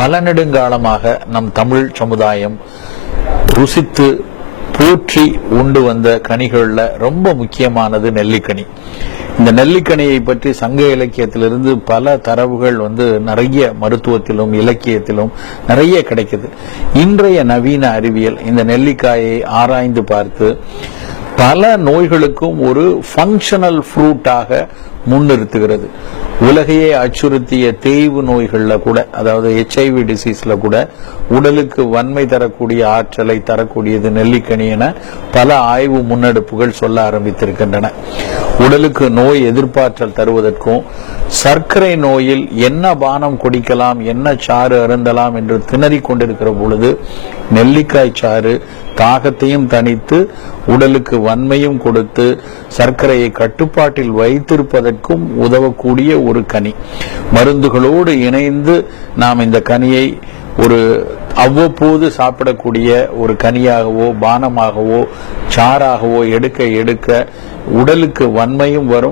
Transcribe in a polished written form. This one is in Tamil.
பல நெடுங்காலமாக நம் தமிழ் சமுதாயம் ருசித்து போற்றி உண்டு வந்த கனிகள்ல ரொம்ப முக்கியமானது நெல்லிக்கனி. இந்த நெல்லிக்கனியை பற்றி சங்க இலக்கியத்திலிருந்து பல தரவுகள் நிறைய மருத்துவத்திலும் இலக்கியத்திலும் நிறைய கிடைக்குது. இன்றைய நவீன அறிவியல் இந்த நெல்லிக்காயை ஆராய்ந்து பார்த்து பல நோய்களுக்கும் ஒரு ஃபங்க்ஷனல் ஃப்ரூட்டாக முன்னிறுத்துகிறது. உலகையே அச்சுறுத்திய தேய்வு நோய்கள்ல கூட, அதாவது HIV டிசீஸ்ல கூட உடலுக்கு வன்மை தரக்கூடிய ஆற்றலை தரக்கூடியது நெல்லிக்கனி என பல ஆய்வு முன்னெடுப்புகள் சொல்ல ஆரம்பித்திருக்கின்றன. உடலுக்கு நோய் எதிர்ப்பாற்றல் தருவதற்கும் சர்க்கரை நோயில் என்ன பானம் குடிக்கலாம், என்ன சாறு அருந்தலாம் என்று திணறிக் கொண்டிருக்கிற பொழுது நெல்லிக்காய் சாறு தாகத்தையும் தணித்து உடலுக்கு வன்மையும் கொடுத்து சர்க்கரையை கட்டுப்பாட்டில் வைத்திருப்பதற்கும் உதவக்கூடிய ஒரு கனி. மருந்துகளோடு இணைந்து நாம் இந்த கனியை ஒரு அவ்வப்போது சாப்பிடக்கூடிய ஒரு கனியாகவோ பானமாகவோ சாறாகவோ எடுக்க எடுக்க உடலுக்கு வன்மையும் வரும்,